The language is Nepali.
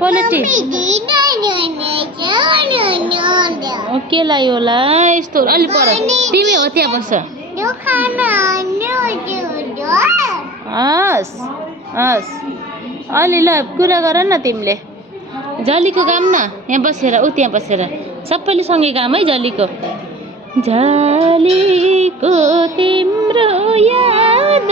पोलिटिक के लाग्यो होला यस्तो अलि पर तिमी हो त्यहाँ बस्छ हस् हस् अलि ल कुरा गर न तिमीले जलीको गाम न यहाँ बसेर ऊ त्यहाँ बसेर सबैले सँगै गाम है जलीको जलीको तिम्रो याद